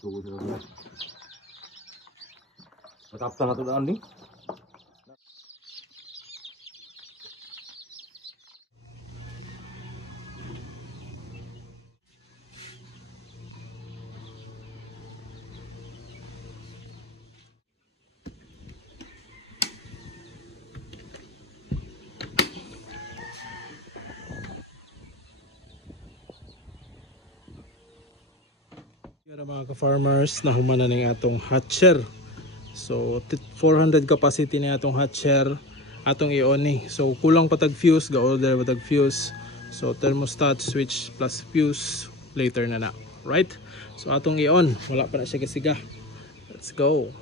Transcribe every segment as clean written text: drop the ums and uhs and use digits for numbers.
Tugod na lang. Matapta na ito daan ni. Kaya mga ka-farmers, nahuman na ng atong hatcher. So 400 capacity na atong hatcher atong i-on. So kulang patag fuse, ga-order patag fuse. So thermostat switch plus fuse later na. Right? So atong i-on, wala pa na siya kasiga. Let's go.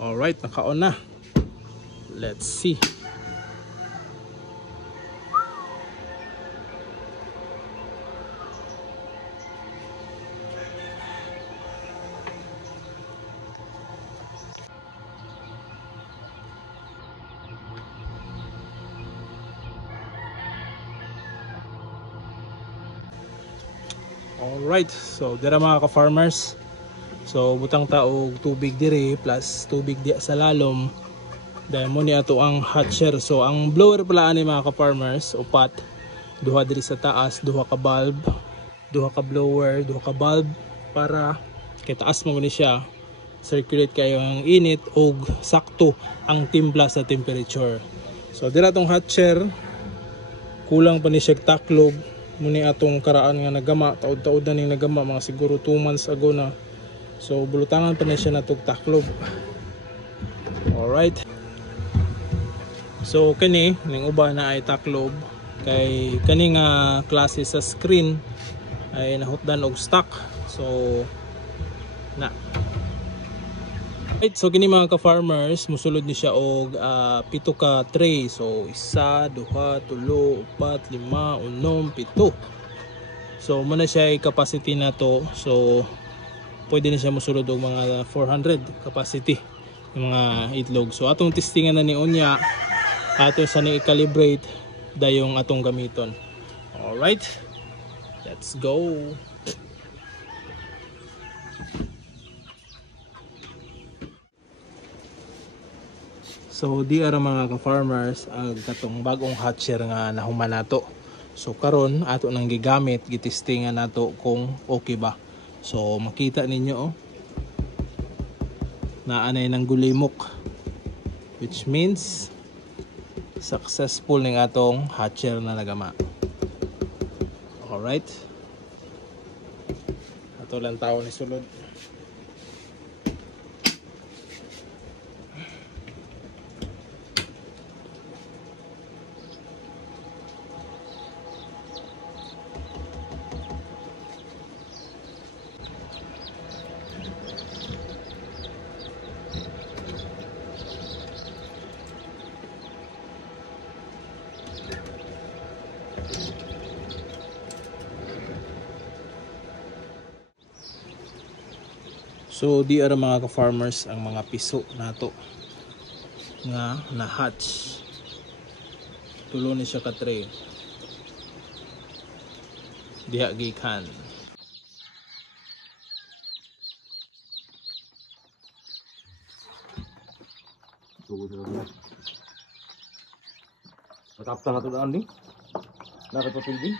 Alright, naka-on na. Let's see. Alright, so dira mga ka-farmers. So butang taog tubig dire plus tubig di sa lalom. Dahil mo ni ato ang hatcher. So ang blower pala ani mga ka-farmers, upat. Duha diri sa taas, duha ka bulb, duha ka blower, duha ka bulb para kay taas mo ni siya. Circulate kayo ang init o sakto ang timpla sa temperature. So dira tong hatcher, kulang pa ni siya taklob. Muni atong karaan nga nagama, taod-taod na ning nagama, mga siguro 2 months ago na. So bulutangan pa na siya natog taklob. Alright. So kani ning uba na ay taklob kay kani nga klase sa screen ay nahutdan og stock. So na. Right, so kini mga ka-farmers, musulod ni siya og 7 ka tray. So 1, 2, 3, 4, 5, 6, 7. So muna siya ay capacity na to. So pwede na siya musulod og mga 400 capacity ng mga itlog. So atong testingan na ni unya, ato sa ni i-calibrate dayong atong gamiton. Alright, let's go. So di ara mga ka-farmers ang katong bagong hatcher nga nahuman nato. So karon ato nang gigamit, gitestingan nato kung okay ba. So makita ninyo na anay nang gulimok, which means successful ning atong hatcher na nagama. Alright, ato lang tao ni sulod. So di ara mga ka-farmers ang mga piso nato nga na-hatch. Tulo ni siya ka tray. Diha gikan. Tugod na lang. Matapta na ito daan ni. Nakapapilbing.